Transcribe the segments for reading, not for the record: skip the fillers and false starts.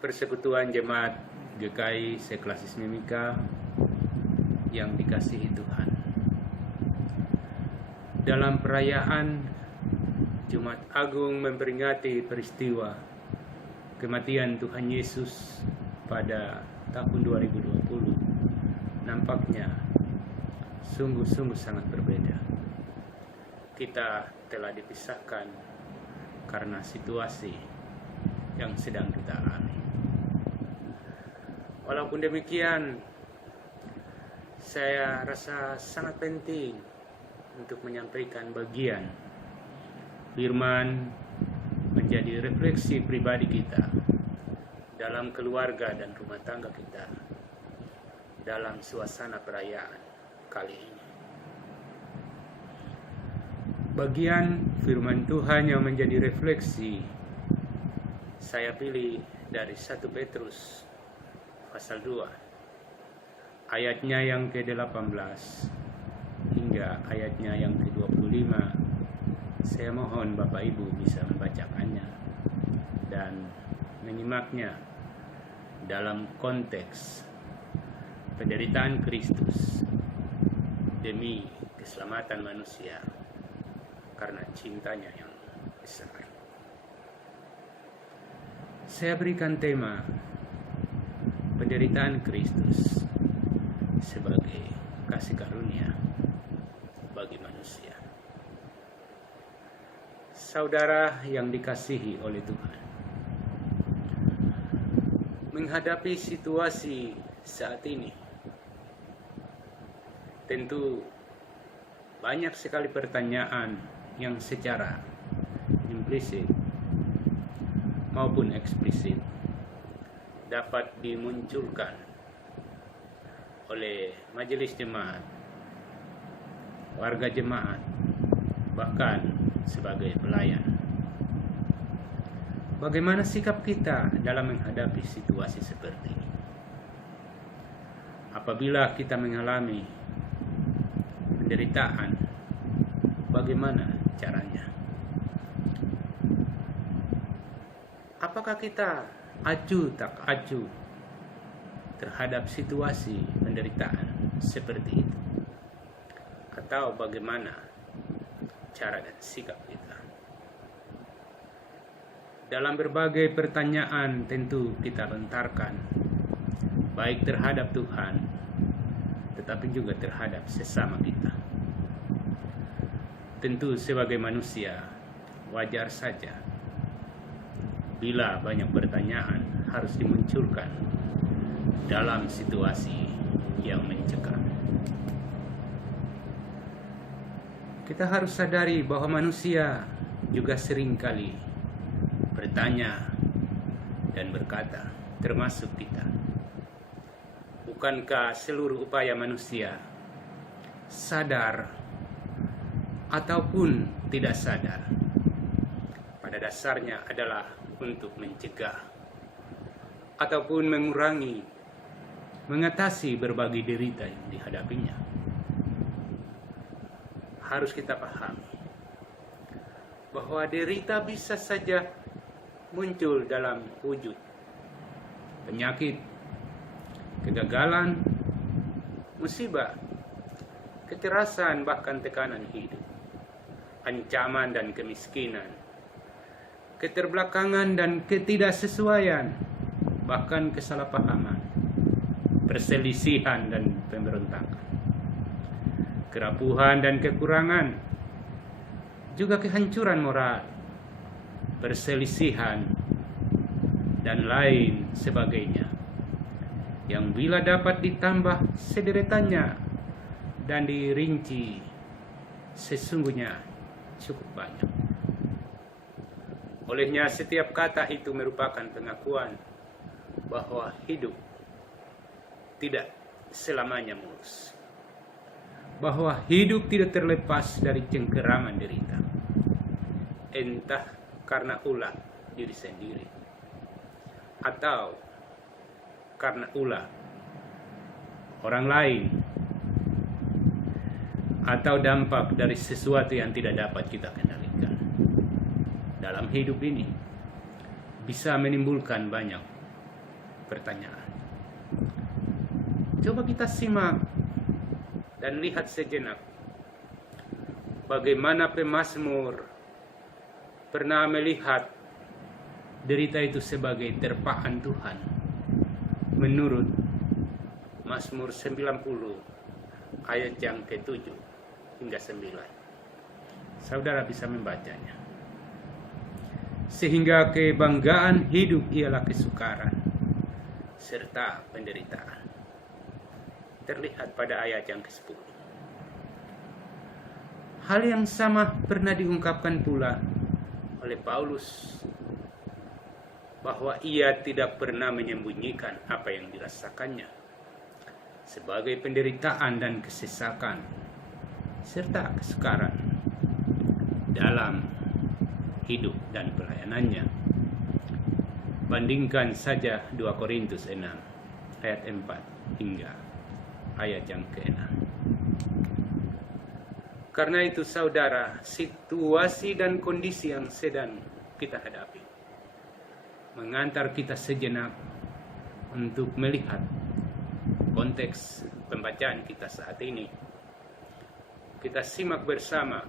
Persekutuan Jemaat GKI Seklasis Mimika yang dikasihi Tuhan. Dalam perayaan Jumat Agung memperingati peristiwa kematian Tuhan Yesus pada tahun 2020, nampaknya sungguh-sungguh sangat berbeda. Kita telah dipisahkan karena situasi yang sedang kita alami. Walaupun demikian, saya rasa sangat penting untuk menyampaikan bagian firman menjadi refleksi pribadi kita dalam keluarga dan rumah tangga kita dalam suasana perayaan kali ini. Bagian firman Tuhan yang menjadi refleksi saya pilih dari 1 Petrus pasal 2 ayatnya yang ke-18 hingga ayatnya yang ke-25. Saya mohon Bapak Ibu bisa membacakannya dan menyimaknya dalam konteks penderitaan Kristus demi keselamatan manusia karena cintanya yang besar. Saya berikan tema penderitaan Kristus sebagai kasih karunia bagi manusia. Saudara yang dikasihi oleh Tuhan, menghadapi situasi saat ini, tentu banyak sekali pertanyaan yang secara implisit maupun eksplisit dapat dimunculkan oleh majelis jemaat, warga jemaat, bahkan sebagai pelayan. Bagaimana sikap kita dalam menghadapi situasi seperti ini? Apabila kita mengalami penderitaan, bagaimana caranya? Apakah kita acuh tak acuh terhadap situasi penderitaan seperti itu? Atau bagaimana cara dan sikap kita? Dalam berbagai pertanyaan tentu kita lontarkan, baik terhadap Tuhan, tetapi juga terhadap sesama kita. Tentu sebagai manusia, wajar saja bila banyak pertanyaan harus dimunculkan dalam situasi yang mencekam. Kita harus sadari bahwa manusia juga seringkali bertanya dan berkata, termasuk kita. Bukankah seluruh upaya manusia, sadar ataupun tidak sadar, pada dasarnya adalah untuk mencegah ataupun mengurangi, mengatasi berbagai derita yang dihadapinya? Harus kita pahami bahwa derita bisa saja muncul dalam wujud penyakit, kegagalan, musibah, kekerasan, bahkan tekanan hidup, ancaman dan kemiskinan, keterbelakangan dan ketidaksesuaian, bahkan kesalahpahaman, perselisihan dan pemberontakan, kerapuhan dan kekurangan, juga kehancuran moral, perselisihan, dan lain sebagainya, yang bila dapat ditambah sederetannya dan dirinci, sesungguhnya cukup banyak. Olehnya setiap kata itu merupakan pengakuan bahwa hidup tidak selamanya mulus, bahwa hidup tidak terlepas dari cengkeraman derita, entah karena ulah diri sendiri atau karena ulah orang lain, atau dampak dari sesuatu yang tidak dapat kita kendalikan. Dalam hidup ini bisa menimbulkan banyak pertanyaan. Coba kita simak dan lihat sejenak bagaimana pemazmur pernah melihat derita itu sebagai terpaan Tuhan menurut Mazmur 90 ayat yang ke-7 hingga 9. Saudara bisa membacanya. Sehingga kebanggaan hidup ialah kesukaran serta penderitaan. Terlihat pada ayat yang ke-10. Hal yang sama pernah diungkapkan pula oleh Paulus, bahwa ia tidak pernah menyembunyikan apa yang dirasakannya sebagai penderitaan dan kesesakan serta kesukaran dalam hidup dan pelayanannya. Bandingkan saja 2 Korintus 6 ayat 4 hingga ayat yang ke-6. Karena itu saudara, situasi dan kondisi yang sedang kita hadapi mengantar kita sejenak untuk melihat konteks pembacaan kita saat ini. Kita simak bersama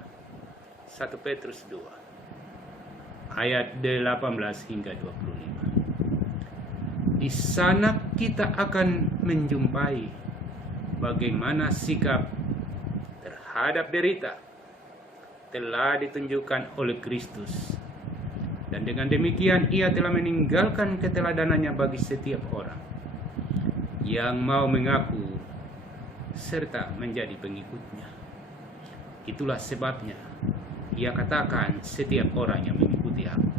1 Petrus 2 ayat 18 hingga 25. Di sana kita akan menjumpai bagaimana sikap terhadap derita telah ditunjukkan oleh Kristus, dan dengan demikian ia telah meninggalkan keteladanannya bagi setiap orang yang mau mengaku serta menjadi pengikutnya. Itulah sebabnya ia katakan, setiap orang yang mengikuti aku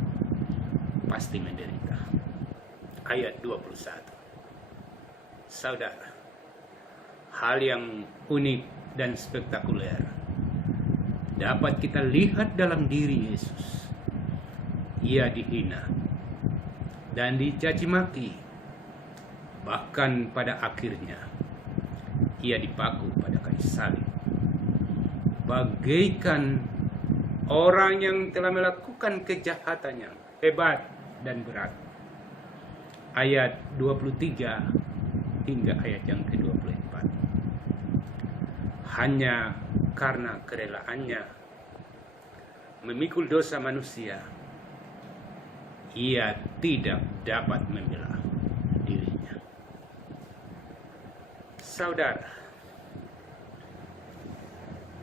pasti menderita. Ayat 21. Saudara, hal yang unik dan spektakuler dapat kita lihat dalam diri Yesus. Ia dihina dan dicaci maki, bahkan pada akhirnya ia dipaku pada kayu salib, bagaikan orang yang telah melakukan kejahatan yang hebat dan berat. Ayat 23 hingga ayat yang ke-24. Hanya karena kerelaannya memikul dosa manusia, ia tidak dapat membela dirinya. Saudara,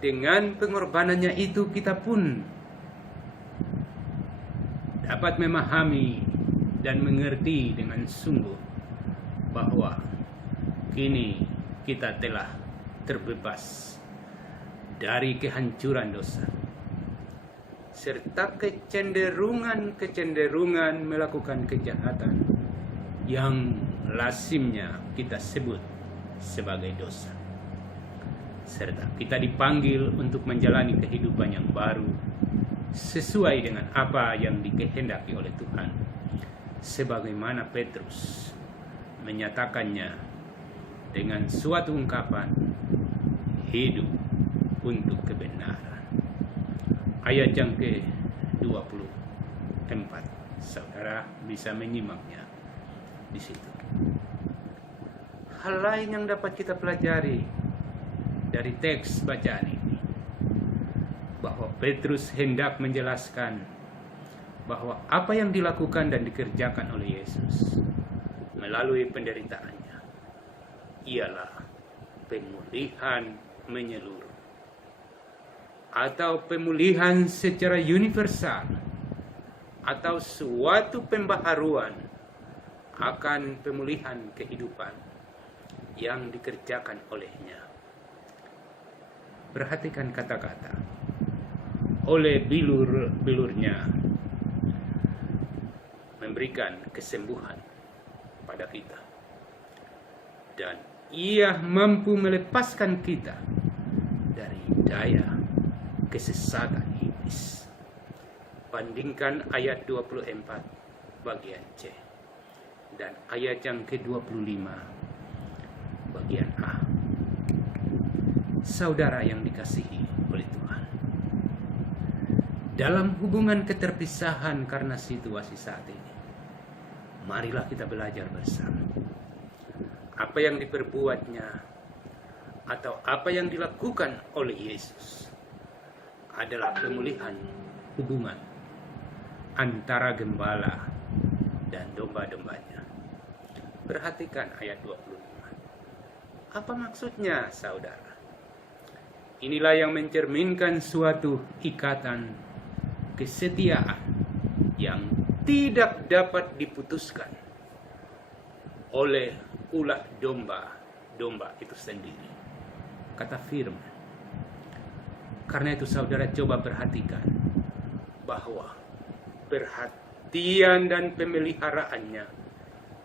dengan pengorbanannya itu kita pun dapat memahami dan mengerti dengan sungguh bahwa kini kita telah terbebas dari kehancuran dosa serta kecenderungan melakukan kejahatan yang lazimnya kita sebut sebagai dosa. Serta kita dipanggil untuk menjalani kehidupan yang baru sesuai dengan apa yang dikehendaki oleh Tuhan, sebagaimana Petrus menyatakannya dengan suatu ungkapan, hidup untuk kebenaran. Ayat yang ke-24, saudara bisa menyimaknya di situ. Hal lain yang dapat kita pelajari dari teks bacaan ini, bahwa Petrus hendak menjelaskan bahwa apa yang dilakukan dan dikerjakan oleh Yesus melalui penderitaannya ialah pemulihan menyeluruh atau pemulihan secara universal atau suatu pembaharuan akan pemulihan kehidupan yang dikerjakan olehnya. Perhatikan kata-kata, oleh bilur-bilurnya memberikan kesembuhan pada kita, dan ia mampu melepaskan kita dari daya kesesatan iblis. Bandingkan ayat 24 bagian C dan ayat yang ke-25 bagian A. Saudara yang dikasihi oleh Tuhan, dalam hubungan keterpisahan karena situasi saat ini, marilah kita belajar bersama. Apa yang diperbuatnya atau apa yang dilakukan oleh Yesus adalah pemulihan hubungan antara gembala dan domba-dombanya. Perhatikan ayat 25. Apa maksudnya, saudara? Inilah yang mencerminkan suatu ikatan kesetiaan yang tidak dapat diputuskan oleh ulah domba itu sendiri. Kata firman. Karena itu saudara coba perhatikan bahwa perhatian dan pemeliharaannya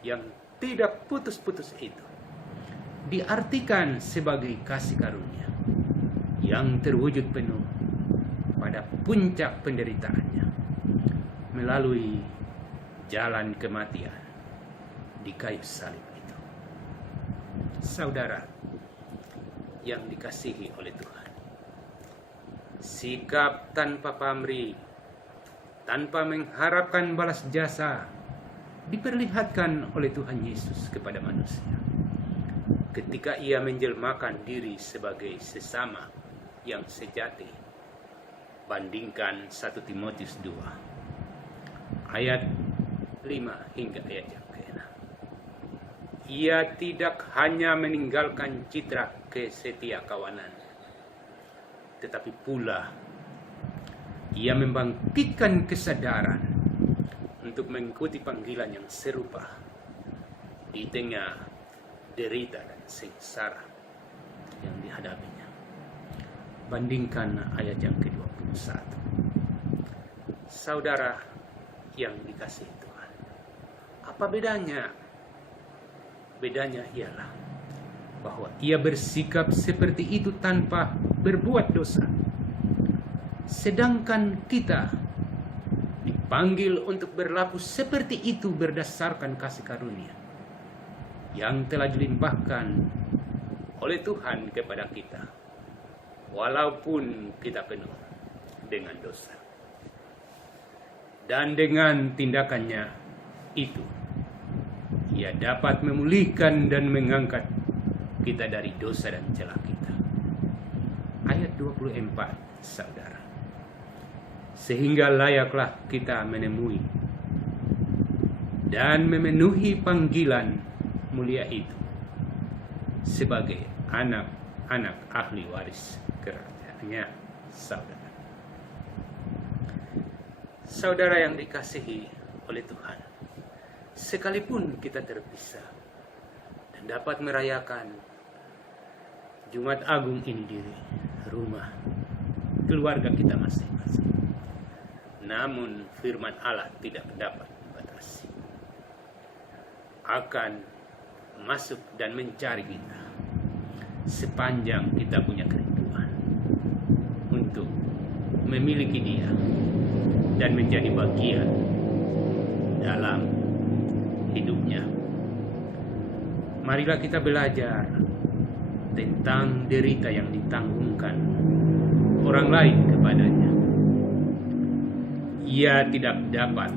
yang tidak putus-putus itu diartikan sebagai kasih karunia yang terwujud penuh pada puncak penderitaannya melalui jalan kematian di kayu salib itu. Saudara yang dikasihi oleh Tuhan, sikap tanpa pamrih, tanpa mengharapkan balas jasa diperlihatkan oleh Tuhan Yesus kepada manusia ketika ia menjelmakan diri sebagai sesama yang sejati. Bandingkan 1 Timotius 2 ayat 5 hingga ayat yang ke-6. Ia tidak hanya meninggalkan citra kesetiakawanan, tetapi pula ia membangkitkan kesadaran untuk mengikuti panggilan yang serupa di tengah derita dan sengsara yang dihadapinya. Bandingkan ayat yang ke-21. Saudara yang dikasihi Tuhan, apa bedanya? Bedanya ialah bahwa ia bersikap seperti itu tanpa berbuat dosa, sedangkan kita dipanggil untuk berlaku seperti itu berdasarkan kasih karunia yang telah dilimpahkan oleh Tuhan kepada kita, walaupun kita penuh dengan dosa. Dan dengan tindakannya itu, ia dapat memulihkan dan mengangkat kita dari dosa dan celah kita. Ayat 24, saudara. Sehingga layaklah kita menemui dan memenuhi panggilan mulia itu sebagai anak-anak ahli waris kerajaannya, saudara. Saudara yang dikasihi oleh Tuhan, sekalipun kita terpisah dan dapat merayakan Jumat Agung ini di rumah keluarga kita masing-masing, namun firman Allah tidak dapat dibatasi, akan masuk dan mencari kita sepanjang kita punya kerinduan untuk memiliki Dia dan menjadi bagian dalam hidupnya. Marilah kita belajar tentang derita yang ditanggungkan orang lain kepadanya. Ia tidak dapat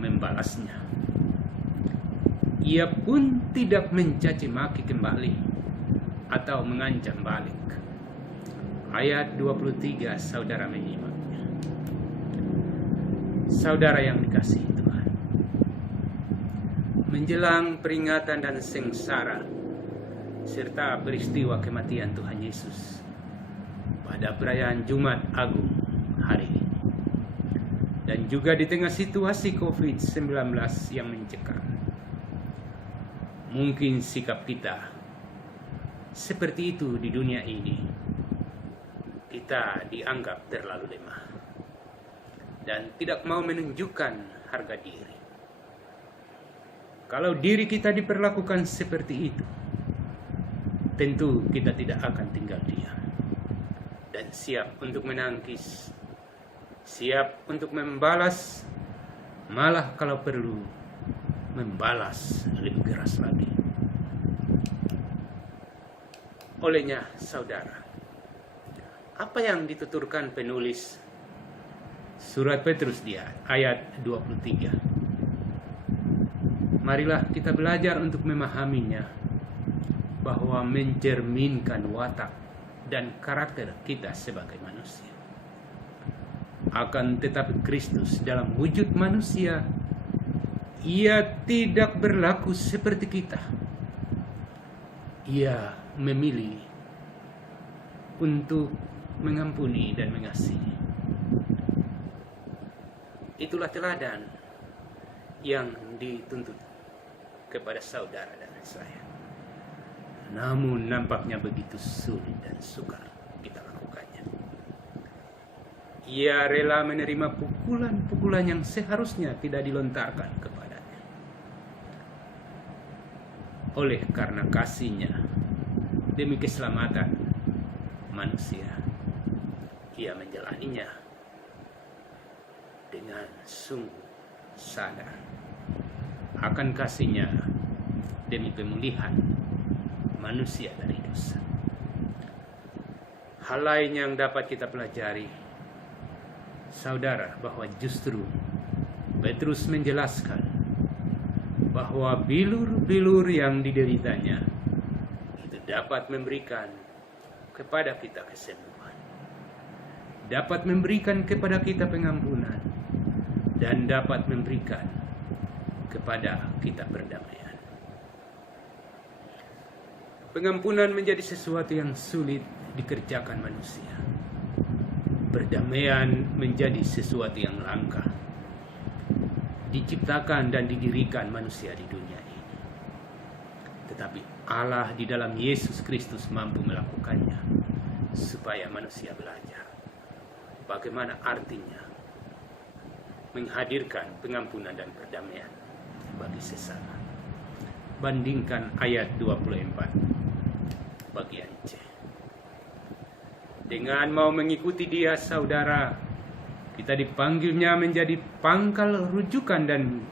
membalasnya. Ia pun tidak mencaci maki kembali atau mengancam balik. Ayat 23 saudara menyimaknya. Saudara yang dikasihi Tuhan, menjelang peringatan dan sengsara serta peristiwa kematian Tuhan Yesus pada perayaan Jumat Agung hari ini, dan juga di tengah situasi COVID-19 yang mencekam, mungkin sikap kita seperti itu di dunia ini. Kita dianggap terlalu lemah dan tidak mau menunjukkan harga diri. Kalau diri kita diperlakukan seperti itu, tentu kita tidak akan tinggal diam dan siap untuk menangkis, siap untuk membalas, malah kalau perlu membalas lebih keras lagi. Olehnya, saudara, apa yang dituturkan penulis Surat Petrus dia ayat 23. Marilah kita belajar untuk memahaminya, bahwa mencerminkan watak dan karakter kita sebagai manusia. Akan tetapi Kristus dalam wujud manusia, ia tidak berlaku seperti kita. Ia memilih untuk mengampuni dan mengasihi. Itulah teladan yang dituntut kepada saudara dan saya. Namun nampaknya begitu sulit dan sukar kita lakukannya. Ia rela menerima pukulan-pukulan yang seharusnya tidak dilontarkan kepadanya. Oleh karena kasihnya demi keselamatan manusia, ia menjalaninya dengan sungguh sadar akan kasihnya demi pemulihan manusia dari dosa. Hal lain yang dapat kita pelajari, saudara, bahwa justru Petrus menjelaskan bahwa bilur-bilur yang dideritanya itu dapat memberikan kepada kita kesembuhan, dapat memberikan kepada kita pengampunan, dan dapat memberikan kepada kita perdamaian. Pengampunan menjadi sesuatu yang sulit dikerjakan manusia. Perdamaian menjadi sesuatu yang langka diciptakan dan didirikan manusia di dunia ini. Tetapi Allah di dalam Yesus Kristus mampu melakukannya, supaya manusia belajar bagaimana artinya menghadirkan pengampunan dan perdamaian bagi sesama. Bandingkan ayat 24 bagian C. Dengan mau mengikuti Dia, saudara, kita dipanggilnya menjadi pangkal rujukan dan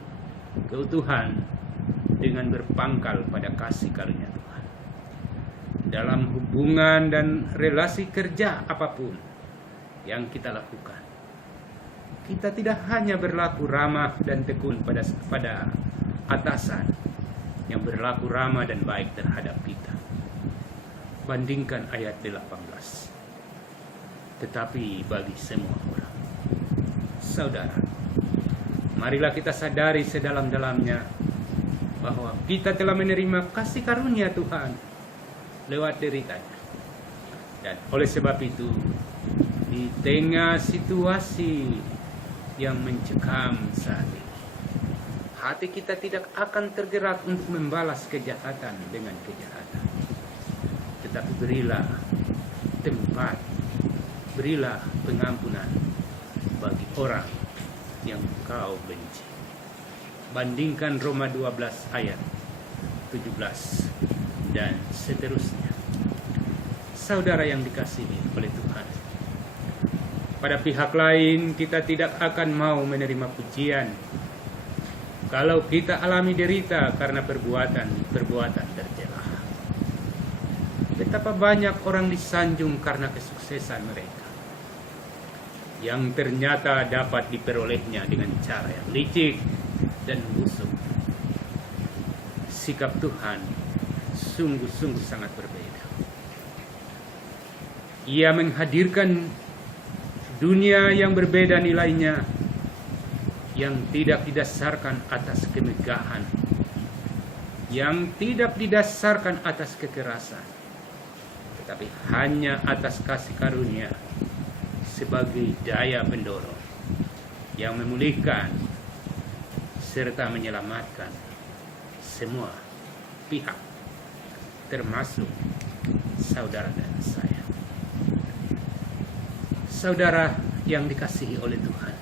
keutuhan dengan berpangkal pada kasih karunia Tuhan. Dalam hubungan dan relasi kerja apapun yang kita lakukan, kita tidak hanya berlaku ramah dan tekun pada atasan yang berlaku ramah dan baik terhadap kita. Bandingkan ayat 18. Tetapi bagi semua orang. Saudara, marilah kita sadari sedalam-dalamnya bahwa kita telah menerima kasih karunia Tuhan lewat deritanya. Dan oleh sebab itu, di tengah situasi yang mencekam saat ini, hati kita tidak akan tergerak untuk membalas kejahatan dengan kejahatan. Tetapi berilah tempat, berilah pengampunan bagi orang yang kau benci. Bandingkan Roma 12 ayat 17 dan seterusnya. Saudara yang dikasihi oleh Tuhan, pada pihak lain kita tidak akan mau menerima pujian kalau kita alami derita karena perbuatan tercela. Betapa banyak orang disanjung karena kesuksesan mereka, yang ternyata dapat diperolehnya dengan cara yang licik dan busuk. Sikap Tuhan sungguh-sungguh sangat berbeda. Ia menghadirkan dunia yang berbeda nilainya, yang tidak didasarkan atas kemegahan, yang tidak didasarkan atas kekerasan, tetapi hanya atas kasih karunia sebagai daya pendorong yang memulihkan serta menyelamatkan semua pihak, termasuk saudara dan saya. Saudara yang dikasihi oleh Tuhan,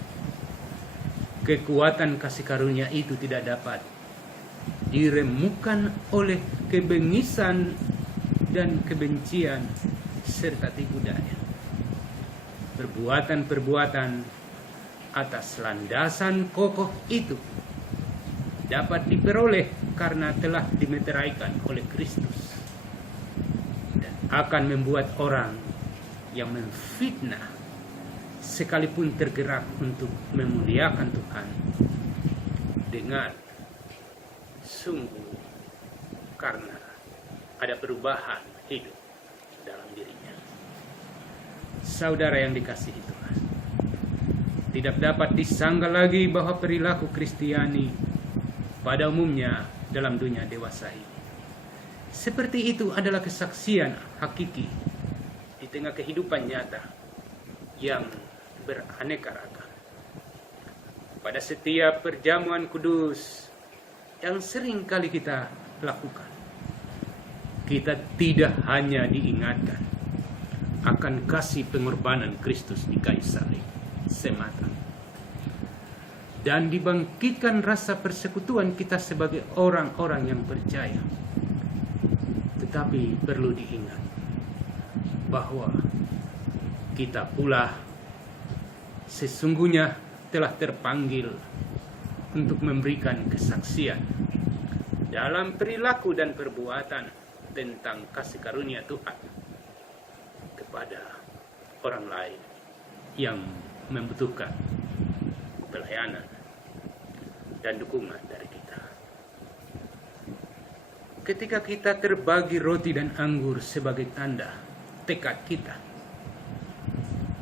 kekuatan kasih karunia itu tidak dapat diremukkan oleh kebengisan dan kebencian serta tipu daya. Perbuatan-perbuatan atas landasan kokoh itu dapat diperoleh karena telah dimeteraikan oleh Kristus, dan akan membuat orang yang memfitnah sekalipun tergerak untuk memuliakan Tuhan dengan sungguh, karena ada perubahan hidup dalam dirinya. Saudara yang dikasihi Tuhan, tidak dapat disangka lagi bahwa perilaku Kristiani pada umumnya dalam dunia dewasa ini seperti itu adalah kesaksian hakiki di tengah kehidupan nyata yang beraneka ragam. Pada setiap perjamuan kudus yang sering kali kita lakukan, kita tidak hanya diingatkan akan kasih pengorbanan Kristus di kayu salib semata, dan dibangkitkan rasa persekutuan kita sebagai orang-orang yang percaya. Tetapi perlu diingat bahwa kita pula sesungguhnya telah terpanggil untuk memberikan kesaksian dalam perilaku dan perbuatan tentang kasih karunia Tuhan kepada orang lain yang membutuhkan pelayanan dan dukungan dari kita. Ketika kita terbagi roti dan anggur sebagai tanda tekad kita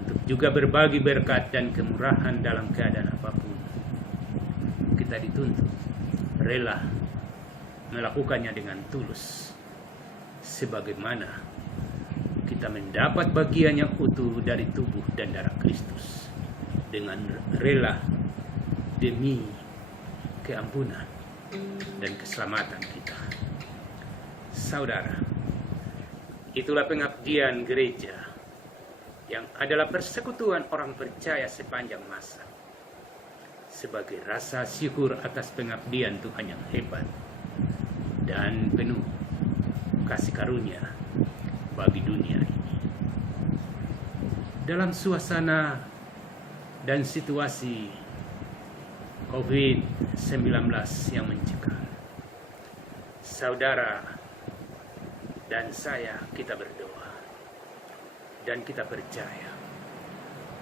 untuk juga berbagi berkat dan kemurahan dalam keadaan apapun, kita dituntut rela melakukannya dengan tulus, sebagaimana kita mendapat bagian yang utuh dari tubuh dan darah Kristus dengan rela demi keampunan dan keselamatan kita. Saudara, itulah pengabdian gereja yang adalah persekutuan orang percaya sepanjang masa, sebagai rasa syukur atas pengabdian Tuhan yang hebat dan penuh kasih karunia bagi dunia ini. Dalam suasana dan situasi COVID-19 yang mencekam, saudara dan saya, kita berdoa dan kita percaya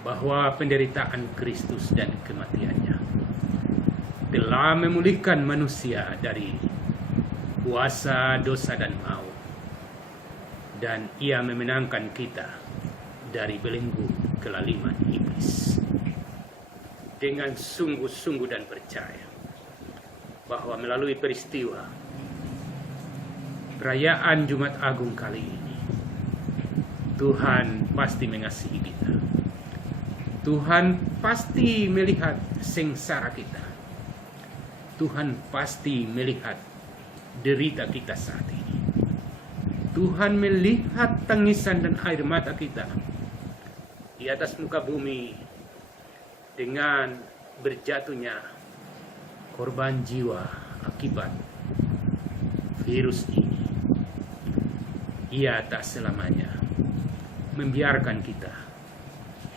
bahwa penderitaan Kristus dan kematiannya telah memulihkan manusia dari kuasa dosa dan maut, dan ia memenangkan kita dari belenggu kelaliman iblis. Dengan sungguh-sungguh dan percaya bahwa melalui peristiwa perayaan Jumat Agung kali ini, Tuhan pasti mengasihi kita. Tuhan pasti melihat sengsara kita. Tuhan pasti melihat derita kita saat ini. Tuhan melihat tangisan dan air mata kita di atas muka bumi dengan berjatuhnya korban jiwa akibat virus ini. Ia tak selamanya membiarkan kita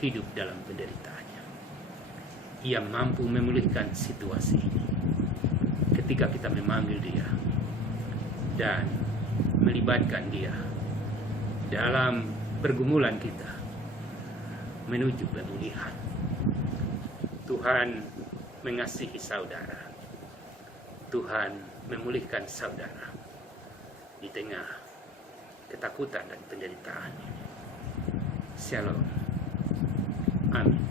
hidup dalam penderitaannya. Ia mampu memulihkan situasi ini ketika kita memanggil Dia dan melibatkan Dia dalam pergumulan kita menuju pemulihan. Tuhan mengasihi saudara. Tuhan memulihkan saudara di tengah ketakutan dan penderitaan ini. Shalom. Amin.